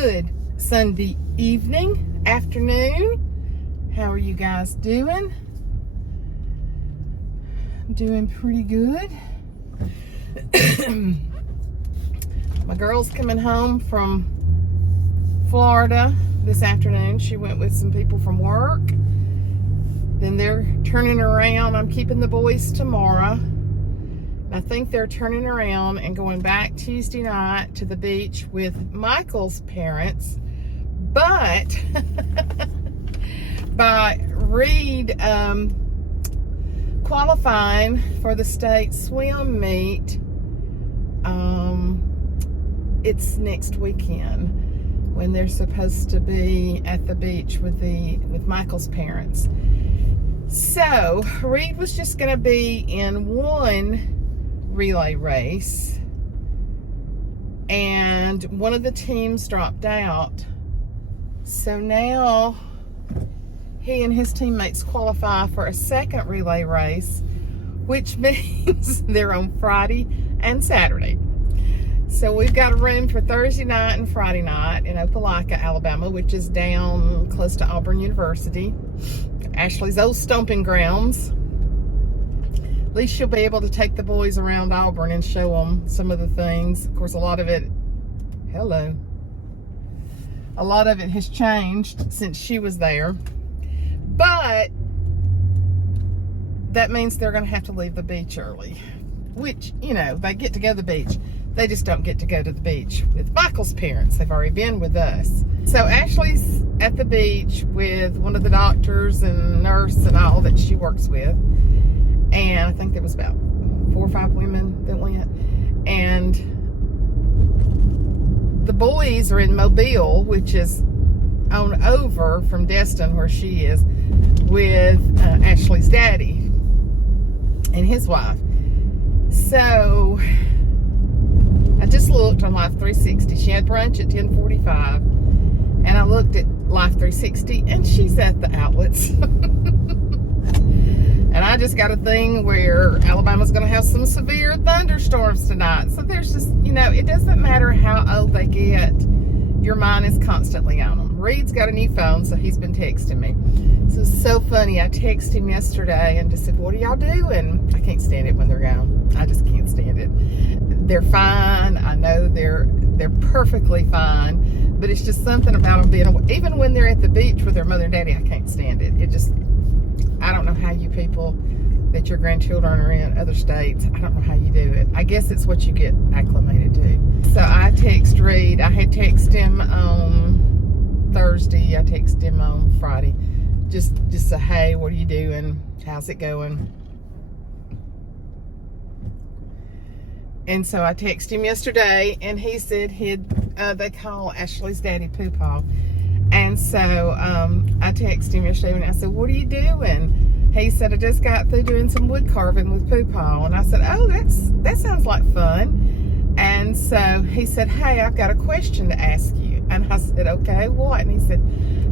Good Sunday evening, afternoon. How are you guys doing? Doing pretty good. My girl's coming home from Florida this afternoon. She went with some people from work. Then they're turning around. I'm keeping the boys tomorrow. I think they're turning around and going back Tuesday night to the beach with Michael's parents. But by Reed qualifying for the state swim meet, it's next weekend when they're supposed to be at the beach with Michael's parents. So Reed was just going to be in one relay race, and one of the teams dropped out. So now he and his teammates qualify for a second relay race, which means they're on Friday and Saturday. So we've got a room for Thursday night and Friday night in Opelika, Alabama, which is down close to Auburn University, Ashley's old stomping grounds. At least she'll be able to take the boys around Auburn and show them some of the things. Of course, a lot of it has changed since she was there. But that means they're going to have to leave the beach early. Which, you know, they get to go to the beach. They just don't get to go to the beach with Michael's parents. They've already been with us. So Ashley's at the beach with one of the doctors and nurse and all that she works with. And I think there was about 4 or 5 women that went. And the boys are in Mobile, which is on over from Destin, where she is, with Ashley's daddy and his wife. So I just looked on Life 360. She had brunch at 10:45. And I looked at Life 360, and she's at the outlets. And I just got a thing where Alabama's going to have some severe thunderstorms tonight. So there's just, you know, it doesn't matter how old they get. Your mind is constantly on them. Reed's got a new phone, so he's been texting me. So it's so funny. I texted him yesterday and just said, what are y'all doing? I can't stand it when they're gone. I just can't stand it. They're fine. I know they're perfectly fine. But it's just something about them being, even when they're at the beach with their mother and daddy, I can't stand it. It just, I don't know how you people that your grandchildren are in other states, I don't know how you do it. I guess it's what you get acclimated to. So I text Reed. I had texted him on Thursday. I texted him on Friday. Just say, hey, what are you doing? How's it going? And so I texted him yesterday, and he said they call Ashley's daddy Poopaw. And so I texted him yesterday, and I said, what are you doing? He said, I just got through doing some wood carving with Poopaw. And I said, oh, that sounds like fun. And so he said, hey, I've got a question to ask you. And I said, okay, what? And he said,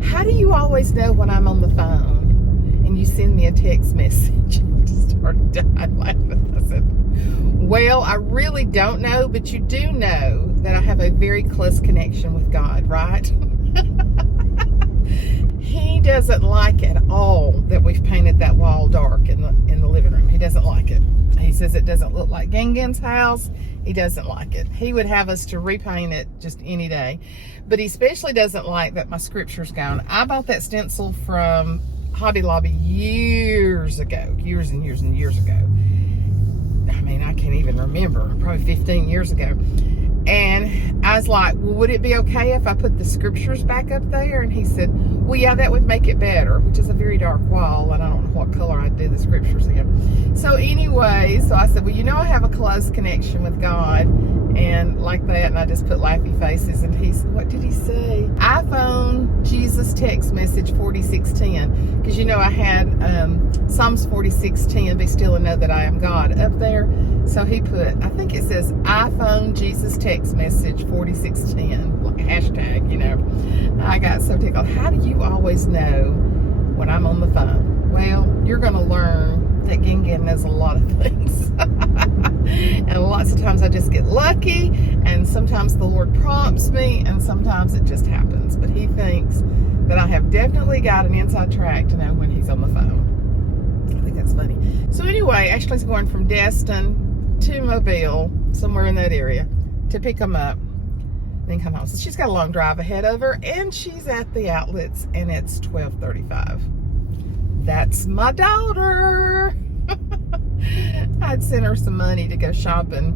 how do you always know when I'm on the phone and you send me a text message? I just started dying laughing. I said, well, I really don't know, but you do know that I have a very close connection with God, right? He doesn't like at all that we've painted that wall dark in the living room. He doesn't like it. He says it doesn't look like Gangan's house. He doesn't like it. He would have us to repaint it just any day. But he especially doesn't like that my scripture's gone. I bought that stencil from Hobby Lobby years ago. Years and years and years ago. I mean, I can't even remember. Probably 15 years ago. And I was like, well, would it be okay if I put the scriptures back up there? And he said, well, yeah, that would make it better, which is a very dark wall, and I don't know what color I'd do the scriptures in. So anyway, so I said, well, you know, I have a close connection with God, and like that, and I just put laughy faces, and what did he say? iPhone Jesus text message 4610, because you know I had Psalms 46:10, be still and know that I am God, up there. So he put, I think it says iPhone Jesus text message 4610, like hashtag, you know. I got so tickled. How do you always know when I'm on the phone? Well, you're going to learn that Gingan knows a lot of things. And lots of times I just get lucky, and sometimes the Lord prompts me, and sometimes it just happens. But he thinks that I have definitely got an inside track to know when he's on the phone. I think that's funny. So anyway, Ashley's going from Destin to Mobile, somewhere in that area, to pick him up, then come home. So she's got a long drive ahead of her, and she's at the outlets, and it's 12:35. That's my daughter. I'd sent her some money to go shopping.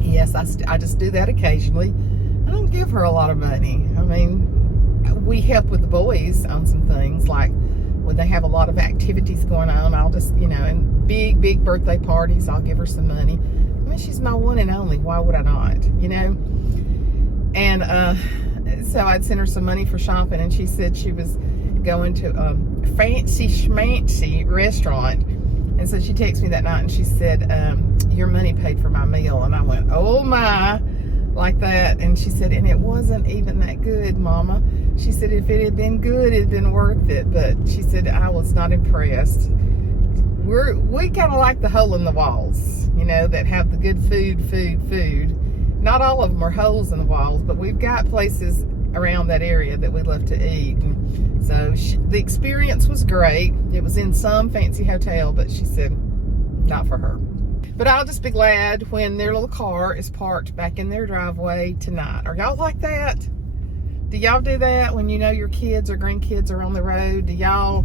Yes, I just do that occasionally. I don't give her a lot of money. I mean, we help with the boys on some things, like when they have a lot of activities going on, I'll just, and big birthday parties, I'll give her some money. I mean, she's my one and only. Why would I not, And so I'd sent her some money for shopping, and she said she was going to a fancy schmancy restaurant. And so she texted me that night, and she said, your money paid for my meal. And I went, oh my, like that. And she said, and it wasn't even that good, Mama. She said, if it had been good, it'd been worth it. But she said, I was not impressed. We kind of like the hole in the walls, that have the good food. Not all of them are holes in the walls, but we've got places around that area that we love to eat. And so the experience was great. It was in some fancy hotel, but she said not for her. But I'll just be glad when their little car is parked back in their driveway tonight. Are y'all like that? Do y'all do that when your kids or grandkids are on the road? Do y'all,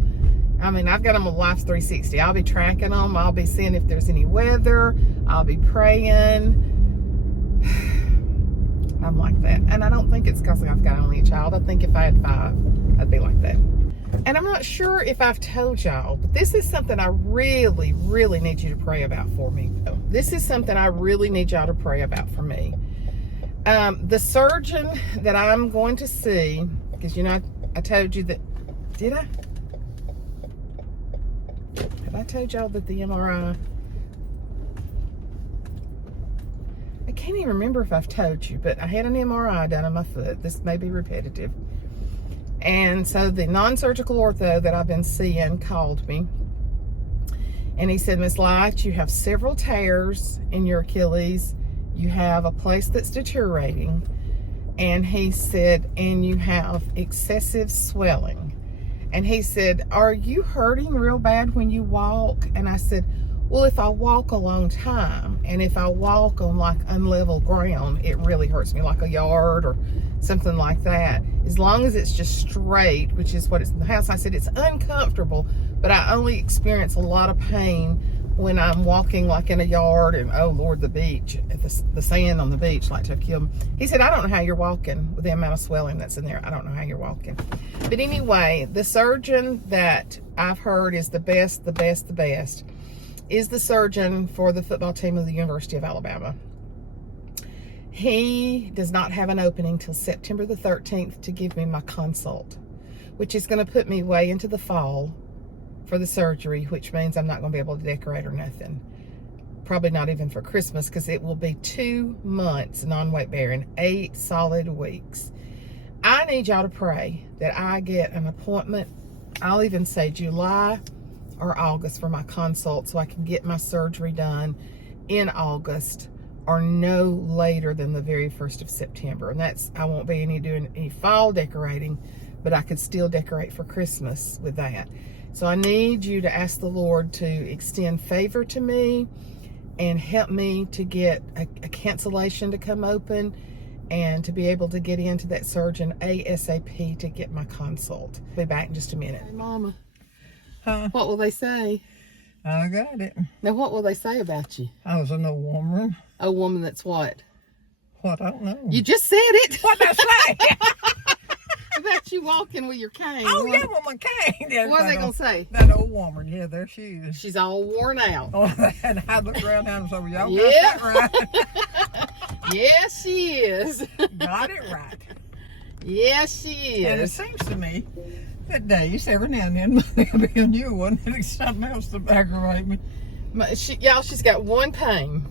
I've got them on Life's 360. I'll be tracking them. I'll be seeing if there's any weather. I'll be praying. I'm like that. And I don't think it's because I've got only a child. I think if I had 5, I'd be like that. And I'm not sure if I've told y'all, but this is something I really, really need you to pray about for me. This is something I really need y'all to pray about for me. The surgeon that I'm going to see, because I told you that, did I? Have I told y'all that the MRI, I can't even remember if I've told you, but I had an MRI done on my foot. This may be repetitive. And so the non-surgical ortho that I've been seeing called me. And he said, Miss Light, you have several tears in your Achilles. You have a place that's deteriorating. And he said, and you have excessive swelling. And he said, are you hurting real bad when you walk? And I said, well, if I walk a long time, and if I walk on like unlevel ground, it really hurts me, like a yard or something like that. As long as it's just straight, which is what it's in the house. I said, it's uncomfortable, but I only experience a lot of pain when I'm walking like in a yard and, oh Lord, the beach, the sand on the beach like to have killed me. He said, I don't know how you're walking with the amount of swelling that's in there. I don't know how you're walking. But anyway, the surgeon that I've heard is the best, is the surgeon for the football team of the University of Alabama. He does not have an opening till September the 13th to give me my consult, which is going to put me way into the fall for the surgery, which means I'm not going to be able to decorate or nothing. Probably not even for Christmas, because it will be 2 months non-weight bearing, 8 solid weeks. I need y'all to pray that I get an appointment. I'll even say July or August for my consult, so I can get my surgery done in August or no later than the very 1st of September. And I won't be doing any fall decorating, but I could still decorate for Christmas with that. So I need you to ask the Lord to extend favor to me and help me to get a cancellation to come open and to be able to get into that surgeon ASAP to get my consult. Be back in just a minute. Hey, Mama. Huh? What will they say? I got it. Now, what will they say about you? I was an old woman. A woman that's what? What? I don't know. You just said it. What did I say? About you walking with your cane. Oh, yeah, with my cane. Yeah, What are they going to say? That old woman. Yeah, there she is. She's all worn out. Oh, and I look around and so y'all Yeah. got that right. Yes, she is. Got it right. Yes, she And it is. seems to me that days, every now and then, there'll be a new one. And it's something else to aggravate me. Y'all, she's got one pain.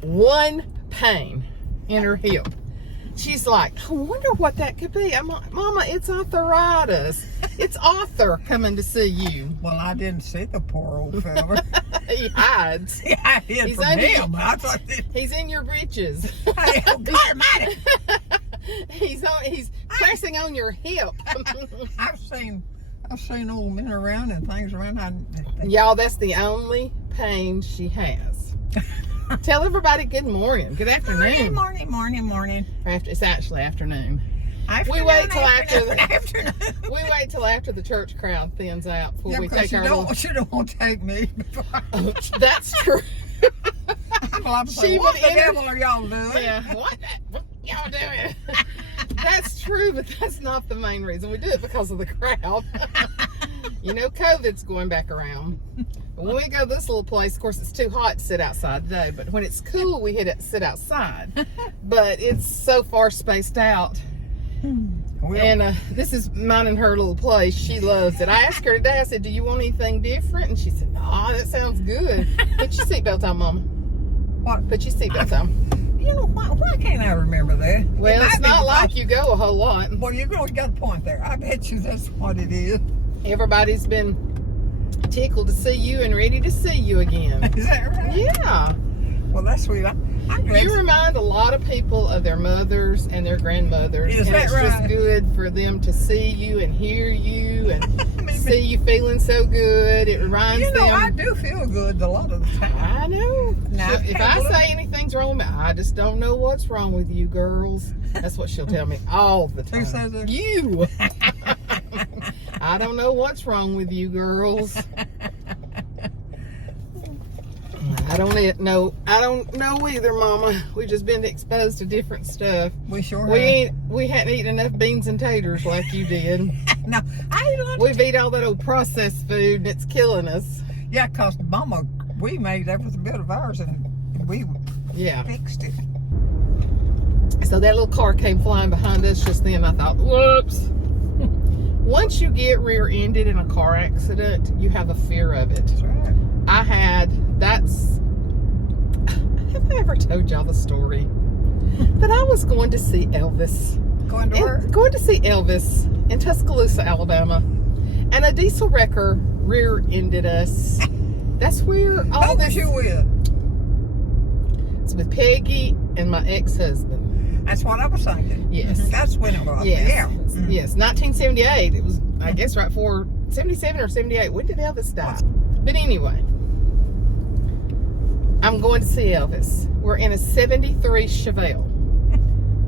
One pain in her hip. She's like, I wonder what that could be. I'm like, Mama, it's arthritis. It's Arthur coming to see you. Well, I didn't see the poor old fella. He hides. Yeah, I hid from him. I thought He's in your breeches. hey, oh, God almighty. He's pressing on your hip. I've seen old men around and things around. Y'all, that's the only pain she has. Tell everybody good morning. Good afternoon. Morning. It's actually afternoon. We wait till after we wait till after the church crowd thins out before we take our you don't want to take me before. That's true. I'm allowed to say, what the devil are y'all doing? Yeah, what y'all doing? That's true, but that's not the main reason. We do it because of the crowd. You know, COVID's going back around. When we go to this little place, of course, it's too hot to sit outside today, but when it's cool, we sit outside. But it's so far spaced out. And this is mine and her little place. She loves it. I asked her today, I said, do you want anything different? And she said, no, that sounds good. Put your seatbelt on, Mama. What? Put your seatbelt on. You know, why can't I remember that? Well, it's not like you go a whole lot. Well, you got a point there. I bet you that's what it is. Everybody's been tickled to see you and ready to see you again. Is that right? Yeah. Well, that's sweet. You remind a lot of people of their mothers and their grandmothers. Is that it's right? just good for them to see you and hear you and see you feeling so good. It reminds them. I do feel good a lot of the time. I know. Now, If I say anything's wrong with me, I just don't know what's wrong with you girls. That's what she'll tell me all the time. Who says that? You. I don't know what's wrong with you girls. I don't know either, Mama. We've just been exposed to different stuff. We sure have. We hadn't eaten enough beans and taters like you did. No, We've eaten all that old processed food and it's killing us. Yeah, because Mama, we made every bit of ours and we fixed it. So that little car came flying behind us just then. I thought, whoops. Once you get rear-ended in a car accident, you have a fear of it. That's right. Have I ever told y'all the story? That I was going to see Elvis. Going to see Elvis in Tuscaloosa, Alabama. And a diesel wrecker rear-ended us. That's where all this... Who was you with? It's with Peggy and my ex-husband. That's what I was thinking. Yes. That's when it was. Yes. Yeah. Yes, 1978. It was, I guess, right before 77 or 78. When did Elvis die? But anyway, I'm going to see Elvis. We're in a 73 Chevelle.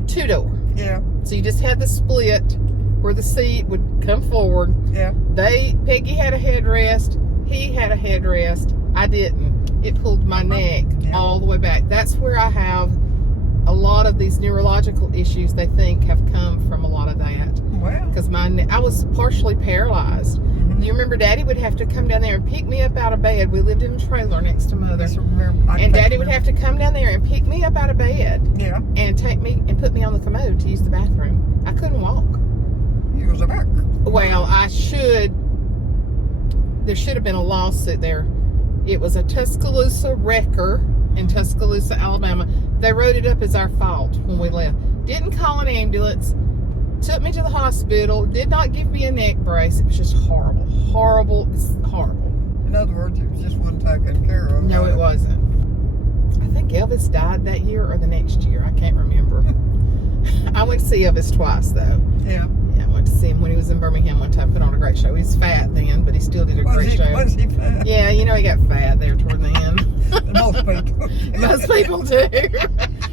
2-door. Yeah. So you just had the split where the seat would come forward. Yeah. Peggy had a headrest. He had a headrest. I didn't. It pulled my neck all the way back. That's where I have a lot of these neurological issues. They think have come from a lot of that. Well. Because I was partially paralyzed. You remember Daddy would have to come down there and pick me up out of bed. We lived in a trailer next to Mother. And Daddy would have to come down there and pick me up out of bed. Yeah. And take me and put me on the commode to use the bathroom. I couldn't walk. You was a back. Well, there should have been a lawsuit there. It was a Tuscaloosa wrecker in Tuscaloosa, Alabama. They wrote it up as our fault when we left. Didn't call an ambulance. Took me to the hospital. Did not give me a neck brace. It was just horrible. Horrible. It's horrible. In other words, it was just one taken care of. No, it wasn't. I think Elvis died that year or the next year. I can't remember. I went to see Elvis twice, though. Yeah. Yeah, I went to see him when he was in Birmingham one time. Put on a great show. He was fat then, but he still did a great show. Was he fat? Yeah, you know he got fat there toward the end. Most people. Most people do.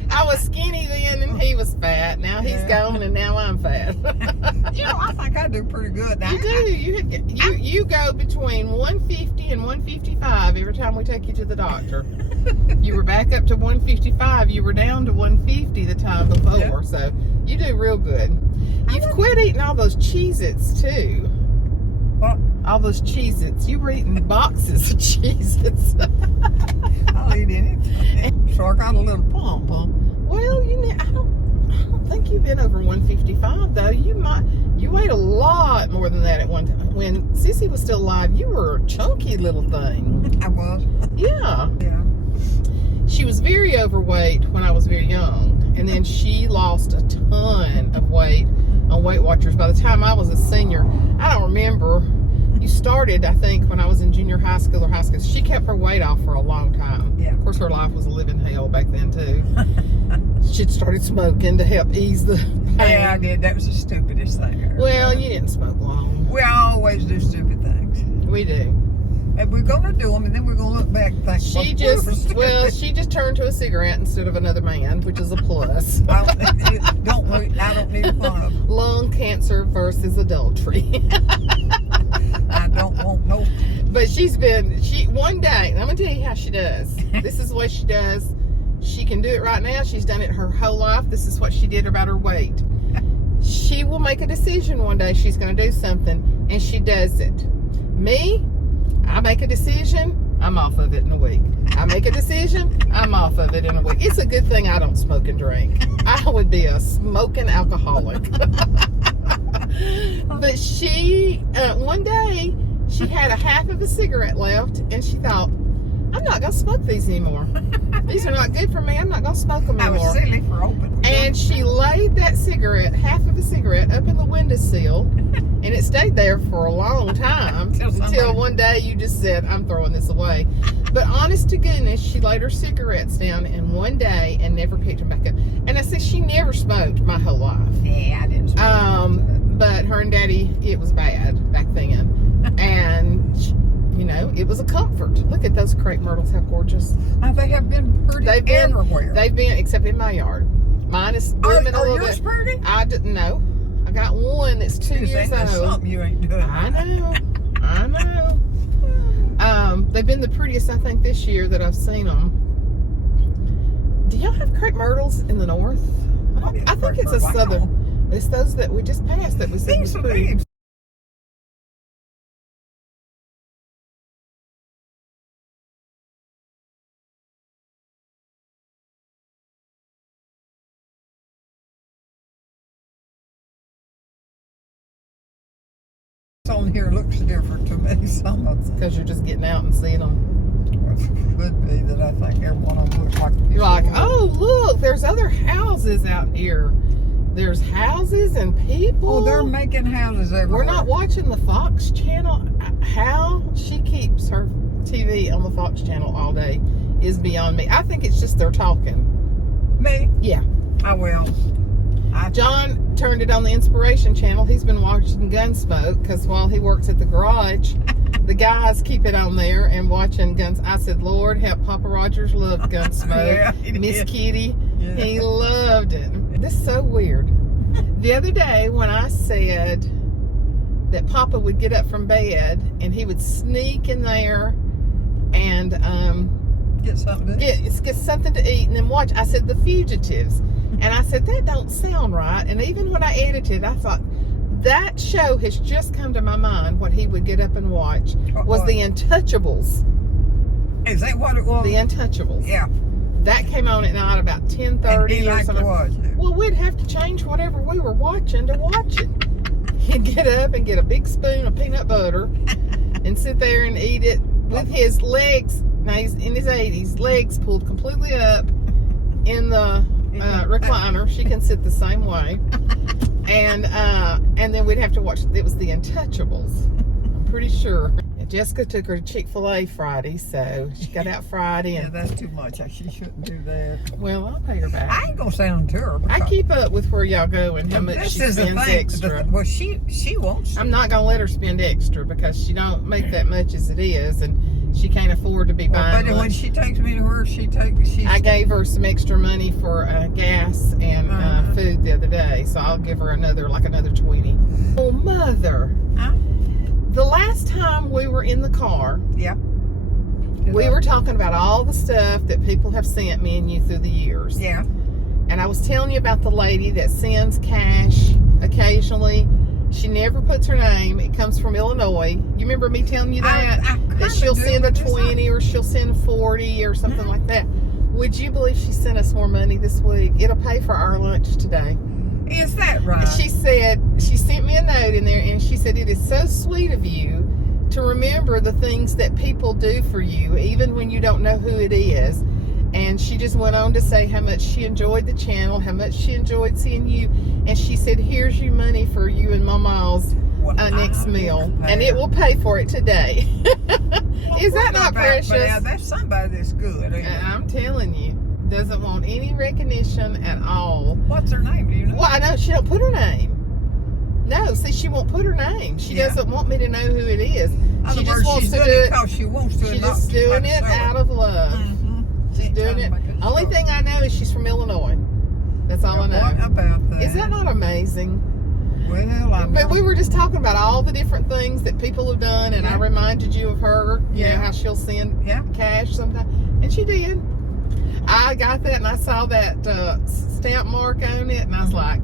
I was skinny then and he was fat. Now he's gone and now I'm fat. I think I do pretty good now. You do. You go between 150 and 155 every time we take you to the doctor. You were back up to 155. You were down to 150 the time before. Yeah. So you do real good. You've quit eating all those Cheez-Its too. What? All those Cheez-Its. You were eating boxes of Cheez-Its. I'll eat anything. So I got a little pump. Well, I don't think you've been over 155 though. You weighed a lot more than that at one time. When Sissy was still alive, you were a chunky little thing. I was. Yeah. Yeah. She was very overweight when I was very young, and then she lost a ton of weight on Weight Watchers. watchers. By the time I was a senior, I don't remember. You started, I think, when I was in junior high school or high school. She kept her weight off for a long time. Yeah. Of course, her life was a living hell back then, too. She'd started smoking to help ease the pain. Yeah, I did. That was the stupidest thing ever. Well, you didn't smoke long. We always do stupid things. We do. And we're going to do them, and then we're going to look back and think, She just turned to a cigarette instead of another man, which is a plus. I don't need fun of them. Lung cancer versus adultery. I don't want no. But one day, and I'm going to tell you how she does. This is the way she does. She can do it right now. She's done it her whole life. This is what she did about her weight. She will make a decision one day she's going to do something, and she does it. Me, I make a decision, I'm off of it in a week. I make a decision, I'm off of it in a week. It's a good thing I don't smoke and drink. I would be a smoking alcoholic. But she, one day, she had a half of a cigarette left, and she thought, I'm not going to smoke these anymore. These are not good for me. I'm not going to smoke them anymore. I was silly for opening. And she laid that cigarette, half of a cigarette, up in the windowsill, and it stayed there for a long time until one day you just said, I'm throwing this away. But honest to goodness, she laid her cigarettes down in one day and never picked them back up. And I said she never smoked my whole life. Yeah, I didn't smoke. But her and Daddy, it was bad back then. And you know, it was a comfort. Look at those crepe myrtles, how gorgeous. They have been pretty everywhere. They've been, except in my yard. Mine is blooming a little bit. Pretty? I didn't know. I got one that's 2 years old. Something you ain't doing. I know. They've been the prettiest, I think, this year that I've seen them. Do y'all have crepe myrtles in the north? I think it's a southern. It's those that we just passed that we said was pretty. On here looks different to me. Some of them. Because you're just getting out and seeing them. It could be that I think every one of them looks like. You're like, oh look, there's other houses out here. There's houses and people. Oh, they're making houses everywhere. We're not watching the Fox channel. How she keeps her TV on the Fox channel all day is beyond me. I think it's just they're talking. Me? Yeah. I will. John turned it on the Inspiration channel. He's been watching Gunsmoke because while he works at the garage, the guys keep it on there and watching Guns. I said, Lord, help Papa Rogers love Gunsmoke. Yeah, Miss Kitty, yeah. He loved it. This is so weird. The other day when I said that Papa would get up from bed and he would sneak in there and get something to eat. Get something to eat and then watch. I said, The Fugitives. And I said, that don't sound right. And even when I edited, I thought, that show has just come to my mind. What he would get up and watch was The Untouchables. Is that what it was? The Untouchables. Yeah. That came on at night about 10:30 or something. Watch it. Well, we'd have to change whatever we were watching to watch it. He'd get up and get a big spoon of peanut butter and sit there and eat it with his legs. Now he's in his 80s, legs pulled completely up in the recliner. She can sit the same way. And then we'd have to watch, it was The Untouchables. I'm pretty sure. Jessica took her to Chick-fil-A Friday, so she got out Friday. And, yeah, that's too much. She shouldn't do that. Well, I'll pay her back. I ain't gonna sound to her. I keep up with where y'all go and how much she spends extra. Well, she wants to. I'm not gonna let her spend extra because she don't make that much as it is, and she can't afford to be buying. But when she takes me to work, I gave her some extra money for gas and food the other day, so I'll give her another 20. Oh, Mother! The last time we were in the car, we were talking about all the stuff that people have sent me and you through the years. Yeah. And I was telling you about the lady that sends cash occasionally. She never puts her name. It comes from Illinois. You remember me telling you that? That she'll send a 20 or she'll send 40 or something like that. Would you believe she sent us more money this week? It'll pay for our lunch today. Is that right? She said, she sent me a note in there and she said, it is so sweet of you to remember the things that people do for you, even when you don't know who it is. And she just went on to say how much she enjoyed the channel, how much she enjoyed seeing you. And she said, here's your money for you and Mama's next meal. And it will pay for it today. Is that not precious? But now that's somebody that's good. I'm telling you. Doesn't want any recognition at all. What's her name? Do you know? Well, I know she don't put her name. No, see, she won't put her name. She doesn't want me to know who it is. She just wants to do it because she wants to. She's just doing it out of love. She's doing it. Only thing I know is she's from Illinois. That's all I know. What about that? Is that not amazing? Well, but we were just talking about all the different things that people have done, and I reminded you of her. You know how she'll send cash sometimes, and she did. I got that, and I saw that stamp mark on it, and I was like,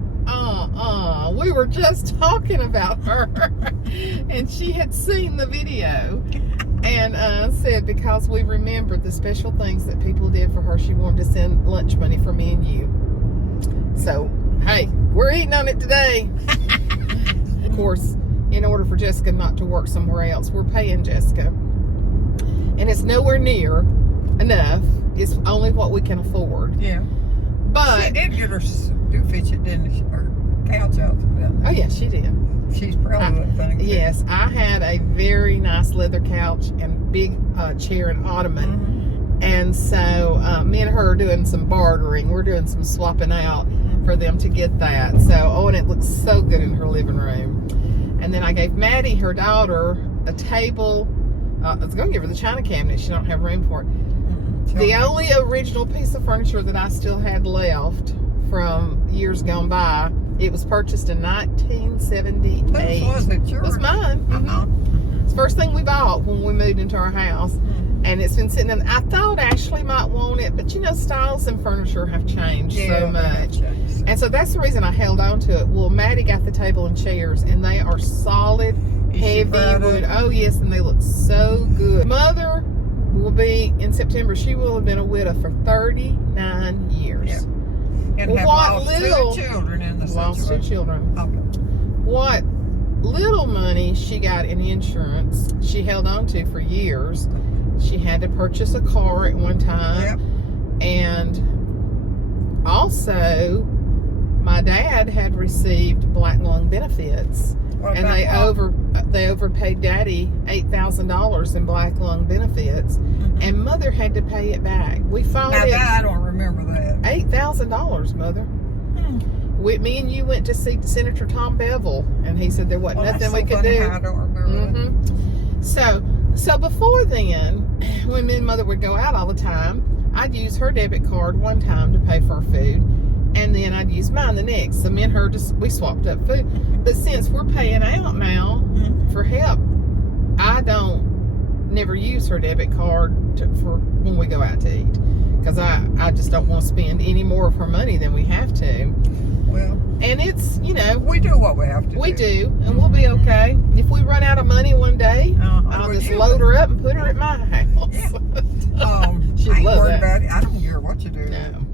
we were just talking about her. And she had seen the video and said because we remembered the special things that people did for her, she wanted to send lunch money for me and you. So, hey, we're eating on it today. Of course, in order for Jessica not to work somewhere else, we're paying Jessica. And it's nowhere near enough. It's only what we can afford. Yeah. But she did get her do-fitchet, didn't she? Her couch out there. Oh, yeah, she did. She's proud of that thing. Yes, I had a very nice leather couch and big chair and ottoman. And so me and her are doing some bartering. We're doing some swapping out for them to get that. So, and it looks so good in her living room. And then I gave Maddie, her daughter, a table. I was going to give her the china cabinet. She don't have room for it. The only original piece of furniture that I still had left from years gone by, it was purchased in 1978. Was it yours? It was mine. It's the first thing we bought when we moved into our house. And it's been sitting in. I thought Ashley might want it, but you know, styles and furniture have changed so much. And so that's the reason I held on to it. Well, Maddie got the table and chairs, and they are solid, heavy wood. Oh, yes, and they look so good. Mother will be in September. She will have been a widow for 39 years. Yeah. And have lost two children in the situation. Lost 2 children. Okay. What little money she got in insurance, she held on to for years. She had to purchase a car at one time. And also, my dad had received black lung benefits. And they overpaid Daddy $8,000 in black lung benefits, and Mother had to pay it back. We filed it. I don't remember that. $8,000, Mother. Me and you went to see Senator Tom Bevel, and he said there wasn't nothing we could do. I don't remember that. So before then, when me and Mother would go out all the time, I'd use her debit card one time to pay for our food. And then I'd use mine the next. So me and her we swapped up food. But since we're paying out now for help, I never use her debit card for when we go out to eat. Because I just don't want to spend any more of her money than we have to. Well. And it's, you know. We do what we have to do. We do. And we'll be okay. If we run out of money one day, I'll just load her up and put her at my house. Yeah. She'd love worried that. about it. I don't care what you do. No.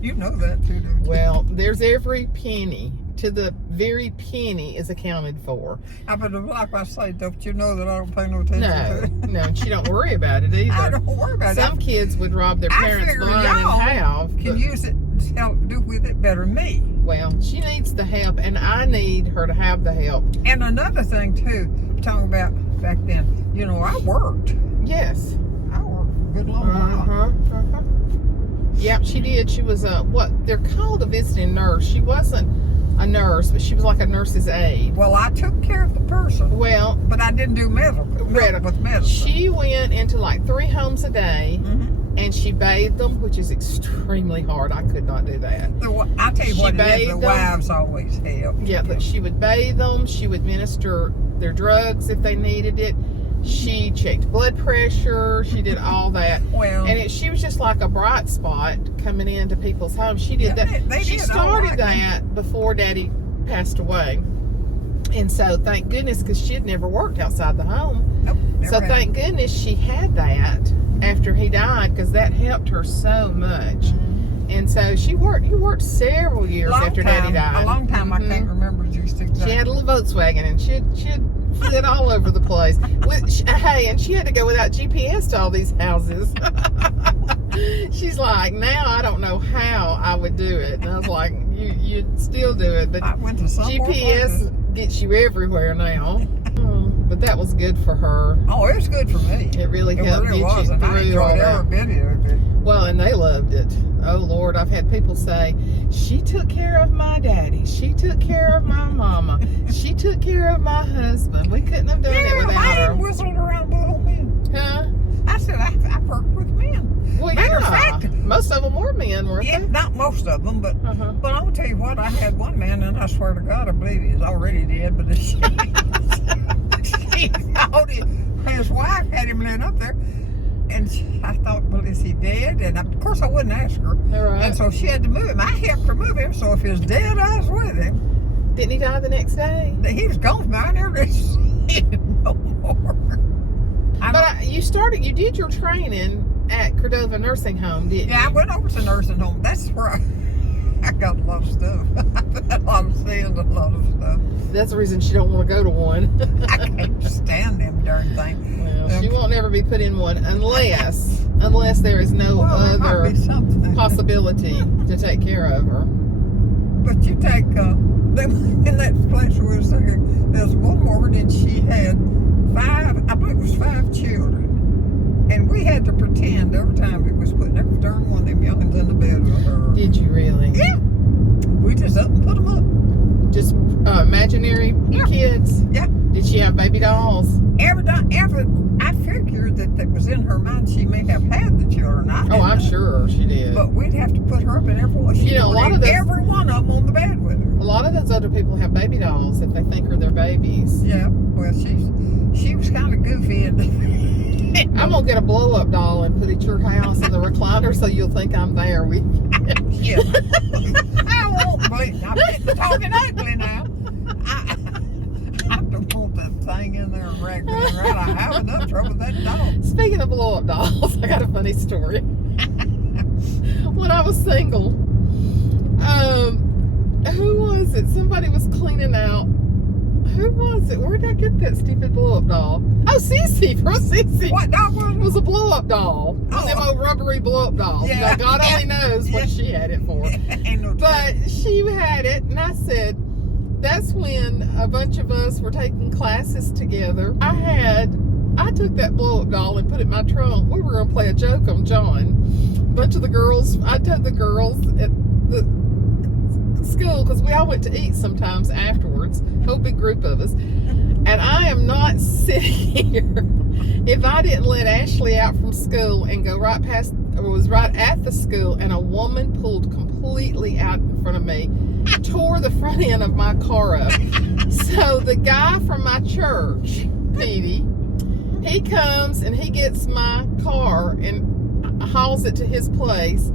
You know that too, don't you? Well, there's every penny, to the very penny is accounted for. But like I say, don't you know that I don't pay no attention to it? No, and she don't worry about it either. I don't worry about it. Some kids would rob their parents blind and have. Can use it to help do with it better than me. Well, she needs the help, and I need her to have the help. And another thing too, talking about back then, you know, I worked. Yes. I worked a good long while. Yep, she did. She was what they're called a visiting nurse. She wasn't a nurse, but she was like a nurse's aide. Well, I took care of the person. Well, but I didn't do medical with medicine. She went into like 3 homes a day, and she bathed them, which is extremely hard. I could not do that. I tell you what it is, the wives always help. Yeah, but she would bathe them. She would administer their drugs if they needed it. She checked blood pressure. She did all that. Well, and she was just like a bright spot coming into people's homes. She did that. She started that before Daddy passed away. And so thank goodness, because she had never worked outside the home. Nope, so thank goodness she had that after he died, because that helped her so much. And so you worked several years after Daddy died. A long time. I can't remember just exactly. She had a little Volkswagen, and she'd flit all over the place. And she had to go without GPS to all these houses. She's like, now I don't know how I would do it. And I was like, you'd still do it, but I went to some more GPS places. gets you everywhere now. But that was good for her. Oh, it was good for me. It really helped really get was, you and I through all enjoyed every that. bit of it. Well, and they loved it. Oh, Lord, I've had people say, she took care of my daddy. She took care of my mama. She took care of my husband. We couldn't have done it without I her. ain't whistled around with old men. Huh? I said, I worked with men. Well, Matter of yeah. fact, Most of them were men, weren't yeah, they? not most of them, but Uh-huh. but I'll tell you what, I had one man, and I swear to God, I believe he's already dead, but she called him. His wife had him laying up there, and I thought, well, is he dead? And of course, I wouldn't ask her. All right. And so she had to move him. I helped her move him, so if he was dead, I was with him. Didn't he die the next day? He was gone from there. I never did see him no more. You did your training at Cordova Nursing Home, didn't Yeah, I you? went over to nursing home. That's where I got a lot of stuff. A lot of sins, a lot of stuff. That's the reason she don't want to go to one. I can't stand them darn things. Well, she won't ever be put in one unless there is no There might other be something. possibility to take care of her. But you take, in that place where we was there, there's one woman and she had 5, I believe it was 5 children. And we had to pretend every time we was putting every darn one of them youngins in the bed with her. Did you really? Yeah. We just up and put them up. Just imaginary Yeah. kids? Yeah. Did she have baby dolls? I figured that was in her mind she may have had the children. Oh, I'm sure she did. But we'd have to put her up in every one. She You know, a lot of those- every one of them on the bed with her. A lot of those other people have baby dolls if they think are their babies. Yeah, well, she was kind of goofy. I'm going to get a blow-up doll and put it at your house in the recliner so you'll think I'm there with you. Yeah. I won't believe. I'm getting talking ugly now. I don't want that thing in there ragging around. I have enough trouble with that dog. Speaking of blow-up dolls, I got a funny story. When I was single, who was it? Somebody was cleaning out. Who was it? Where did I get that stupid blow-up doll? Oh, Cece, from Cece. What dog was It it? was a blow-up doll. One of them old rubbery blow-up dolls. Yeah. Now, God only Yeah. knows what Yeah. she had it for. Ain't no But she had it, and I said, that's when a bunch of us were taking classes together. I took that blow-up doll and put it in my trunk. We were going to play a joke on John. A bunch of the girls, I took the girls at the school, because we all went to eat sometimes afterwards, a whole big group of us. And I am not sitting here if I didn't let Ashley out from school and go right past, or was right at the school, and a woman pulled completely out in front of me, tore the front end of my car up. So the guy from my church, Petey, he comes and he gets my car and hauls it to his place.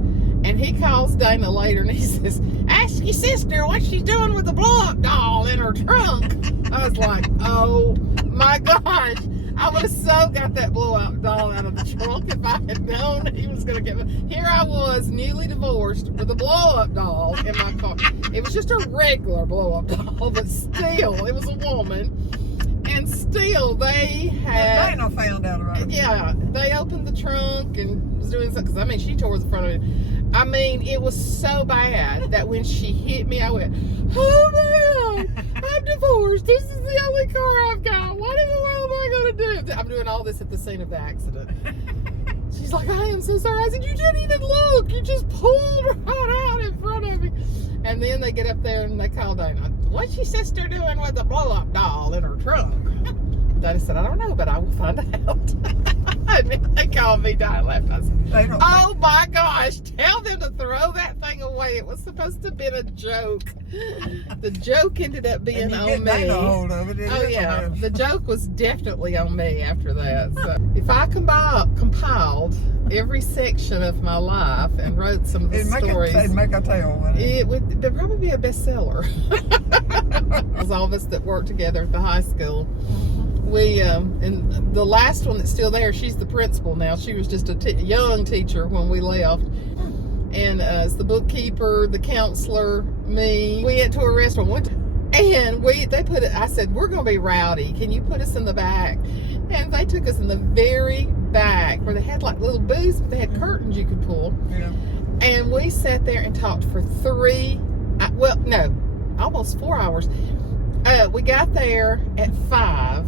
And he calls Dana later and he says, ask your sister what she's doing with the blow-up doll in her trunk. I was like, oh my gosh. I would have so got that blow-up doll out of the trunk if I had known he was going to get me. Here I was, newly divorced, with a blow-up doll in my car. It was just a regular blow-up doll, but still, it was a woman. And still, they had... Dana found out about it. Yeah, they opened the trunk and was doing something. Because, I mean, she tore the front of it. I mean, it was so bad that when she hit me, I went, oh man, I'm divorced. This is the only car I've got. What in the world am I going to do? I'm doing all this at the scene of the accident. She's like, I am so sorry. I said, you didn't even look. You just pulled right out in front of me. And then they get up there and they call Dana. What's your sister doing with the blow-up doll in her trunk? Dana said, I don't know, but I will find out. And they called me, Dana left. I said, oh my gosh, tell them to throw that thing away. It was supposed to have been a joke. The joke ended up being on me. Dana hold of it. Oh yeah, the joke was definitely on me after that. So if I compiled every section of my life and wrote some of the stories, It'd make a tale. it would probably be a bestseller. All of us that worked together at the high school. We, and the last one that's still there, she's the principal now. She was just a young teacher when we left. And it's the bookkeeper, the counselor, me. We went to a restaurant, And they put it, I said, we're going to be rowdy. Can you put us in the back? And they took us in the very back where they had like little booths, but they had curtains you could pull. Yeah. And we sat there and talked for almost 4 hours. We got there at 5,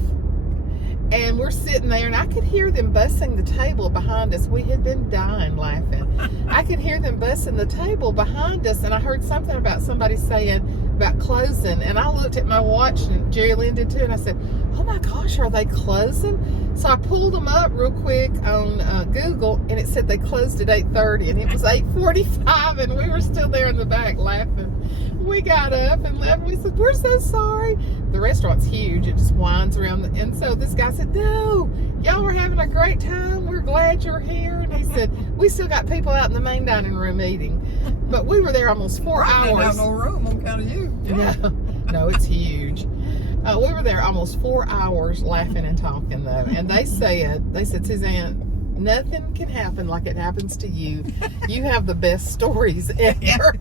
and we're sitting there, and I could hear them bussing the table behind us. We had been dying laughing. I could hear them bussing the table behind us, and I heard something about somebody saying about closing, and I looked at my watch, and Jerry Lynn did too, and I said, oh my gosh, are they closing? So I pulled them up real quick on Google, and it said they closed at 8:30, and it was 8:45, and we were still there in the back laughing. We got up and left. We said, we're so sorry. The restaurant's huge. It just winds around. And so this guy said, no, y'all were having a great time. We're glad you're here. And he said, we still got people out in the main dining room eating. But we were there almost 4 hours. I didn't have no room on account of you. Yeah. No, it's huge. We were there almost 4 hours laughing and talking, though. And they said, Suzanne, nothing can happen like it happens to you. You have the best stories ever.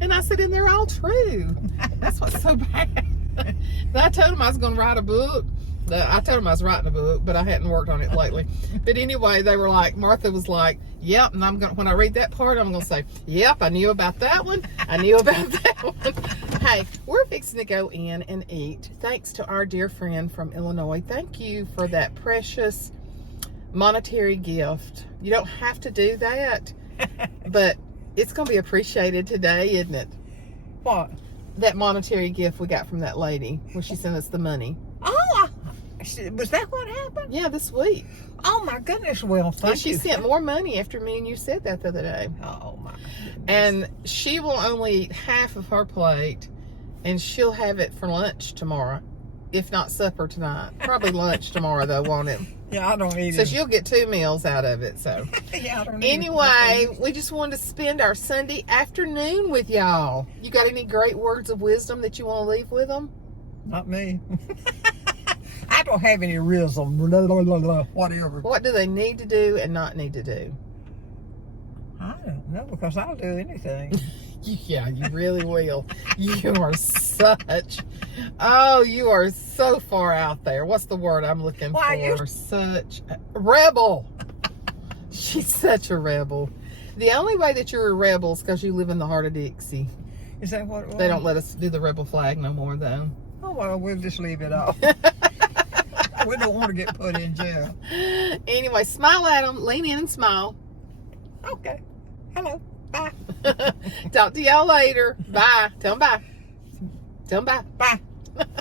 And I said, and they're all true. That's what's so bad. I told them I was going to write a book. I told them I was writing a book, but I hadn't worked on it lately. But anyway, they were like, Martha was like, yep. And when I read that part, I'm going to say, yep, I knew about that one. I knew about that one. Hey, we're fixing to go in and eat. Thanks to our dear friend from Illinois. Thank you for that precious monetary gift. You don't have to do that, but it's going to be appreciated today, isn't it? What? That monetary gift we got from that lady when she sent us the money. Oh, was that what happened? Yeah, this week. Oh my goodness! Well, thank and she you. sent more money after me and you said that the other day. Oh my goodness. And she will only eat half of her plate, and she'll have it for lunch tomorrow, if not supper tonight. Probably lunch tomorrow though, won't it? Yeah, I don't eat So it. she'll get 2 meals out of it. So Yeah, I don't eat anyway, it. we just wanted to spend our Sunday afternoon with y'all. You got any great words of wisdom that you want to leave with them? Not me. I don't have any wisdom. Whatever. What do they need to do and not need to do? I don't know, because I'll do anything. Yeah, you really will. You are you are so far out there. What's the word I'm looking for? You're such a rebel. She's such a rebel. The only way that you're a rebel is because you live in the heart of Dixie. Is that what it was? They don't let us do the rebel flag no more, though. Oh, well, we'll just leave it off. We don't want to get put in jail. Anyway, smile at them. Lean in and smile. Okay. Hello. Bye. Talk to y'all later. Bye. Tell them bye. Tell them bye. Bye.